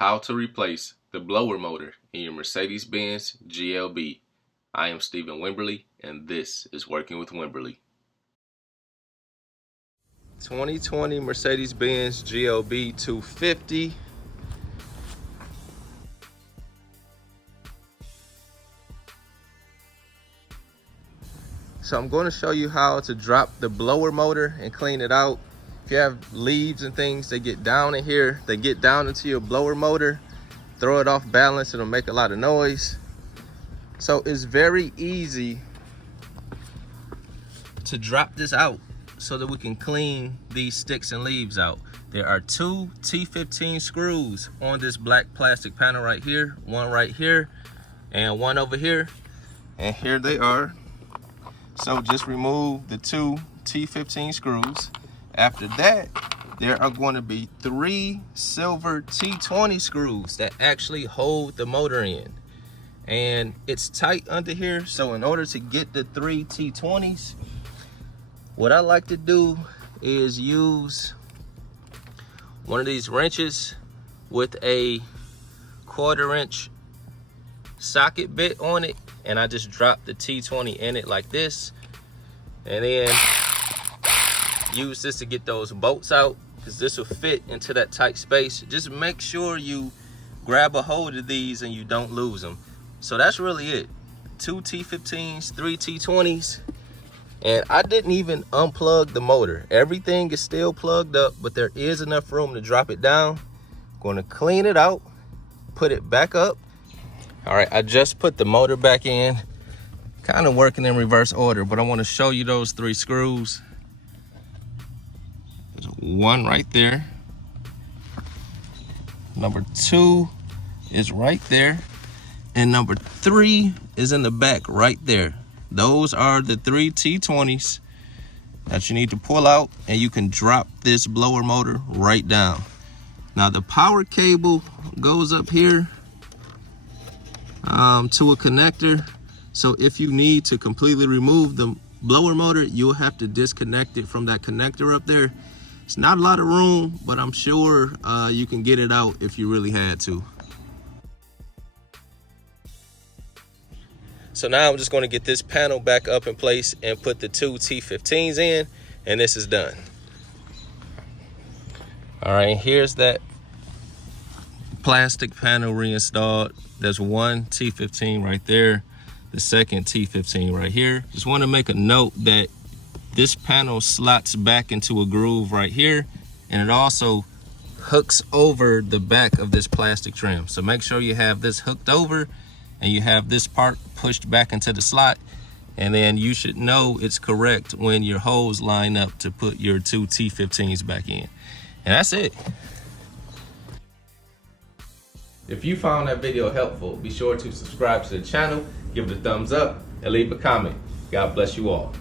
How to replace the blower motor in your Mercedes-Benz GLB. I am Stephen Wimberley, and this is Working with Wimberley. 2020 Mercedes-Benz GLB 250. So I'm going to show you how to drop the blower motor and clean it out. If you have leaves and things, they get down in here, they get down into your blower motor, throw it off balance, it'll make a lot of noise. So it's very easy to drop this out so that we can clean these sticks and leaves out. There are two T15 screws on this black plastic panel right here, one right here and one over here, and here they are. So just remove the two T15 screws. After that, there are going to be 3 silver T20 screws that actually hold the motor in. And it's tight under here, so in order to get the 3 T20s, what I like to do is use one of these wrenches with a 1/4 inch socket bit on it, and I just drop the T20 in it like this, and then use this to get those bolts out, because this will fit into that tight space. Just make sure you grab a hold of these and you don't lose them. So that's really it. 2 T15s, 3 T20s, and I didn't even unplug the motor. Everything is still plugged up, but there is enough room to drop it down. Going to clean it out, put it back up. All right, I just put the motor back in, kind of working in reverse order, but I want to show you those 3 screws. There's one right there. Number 2 is right there. And number 3 is in the back right there. Those are the 3 T20s that you need to pull out, and you can drop this blower motor right down. Now the power cable goes up here to a connector. So if you need to completely remove the blower motor, you'll have to disconnect it from that connector up there. It's not a lot of room, but I'm sure you can get it out if you really had to. So now I'm just going to get this panel back up in place and put the 2 T15s in, and this is done. All right, here's that plastic panel reinstalled. There's one T15 right there, the second T15 right here. Just want to make a note that this panel slots back into a groove right here, and it also hooks over the back of this plastic trim. So make sure you have this hooked over and you have this part pushed back into the slot, and then you should know it's correct when your holes line up to put your 2 T15s back in. And that's it. If you found that video helpful, be sure to subscribe to the channel, give it a thumbs up, and leave a comment. God bless you all.